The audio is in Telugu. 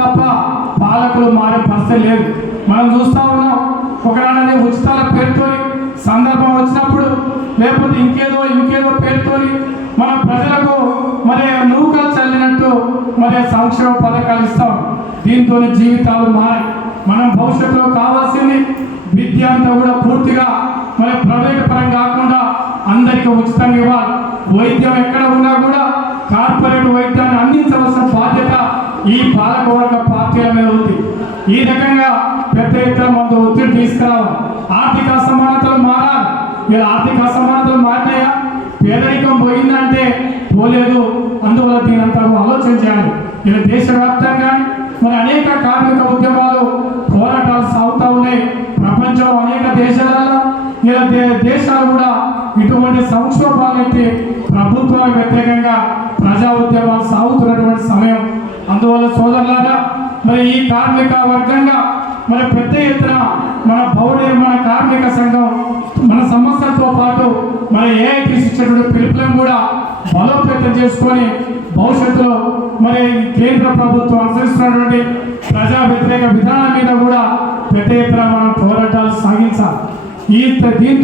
తప్ప పాలకులు మారే పరిస్థితి లేదు. మనం చూస్తూ ఉన్నాం ఒకనాడనే ఉచితాల పేరుతోని సందర్భం వచ్చినప్పుడు లేకపోతే ఇంకేదో ఇంకేదో పేరుతోని మన ప్రజలకు మరి నూకలు చల్లినట్టు మరి సంక్షేమ పథకాలు ఇస్తాం. దీంతో జీవితాలు మారి మనం భవిష్యత్తులో కావాల్సింది విద్య అంతా కూడా పూర్తిగా మరి ప్రైవేట్ పరం కాకుండా అందరికీ ఉచితంగా ఇవ్వాలి. వైద్యం ఎక్కడ ఉన్నా కూడా కార్పొరేట్ వైద్యాన్ని అందించవలసిన బాధ్యత ఈ పాలకవర్గ ఈ రకంగా పెద్ద ఎత్తున మందు ఒత్తిడి తీసుకురావాలి ఆర్థిక అసమానతలు మారాలి. ఇలా ఆర్థిక అసమానతలు మారినాయా? పేదరికం పోయిందంటే పోలేదు. అందువల్ల దీనంతా ఆలోచన చేయాలి. ఇలా దేశవ్యాప్తంగా మరి అనేక కార్మిక ఉద్యమాలు పోరాటాలు సాగుతూ ఉన్నాయి. ప్రపంచంలో అనేక దేశాలలో ఇలా దేశాలు కూడా ఇటువంటి సంక్షోభాలైతే ప్రభుత్వాలకు వ్యతిరేకంగా ప్రజా ఉద్యమాలు సాగుతున్నటువంటి సమయం. అందువల్ల సోదరులారా మరి ఈ కార్మిక వర్గంగా మరి పెద్ద ఎత్తున మన భవన నిర్మాణ కార్మిక సంఘం మన సమస్యలతో పాటు మన ఏఐటీసీ ఇచ్చినటువంటి పిలుపులను కూడా బలోపేతం చేసుకొని భవిష్యత్తులో మరి కేంద్ర ప్రభుత్వం అనుసరిస్తున్నటువంటి ప్రజా వ్యతిరేక విధానం మీద కూడా పెద్ద ఎత్తున మనం పోరాటాలు సాగించాలి. ఈ దీంతో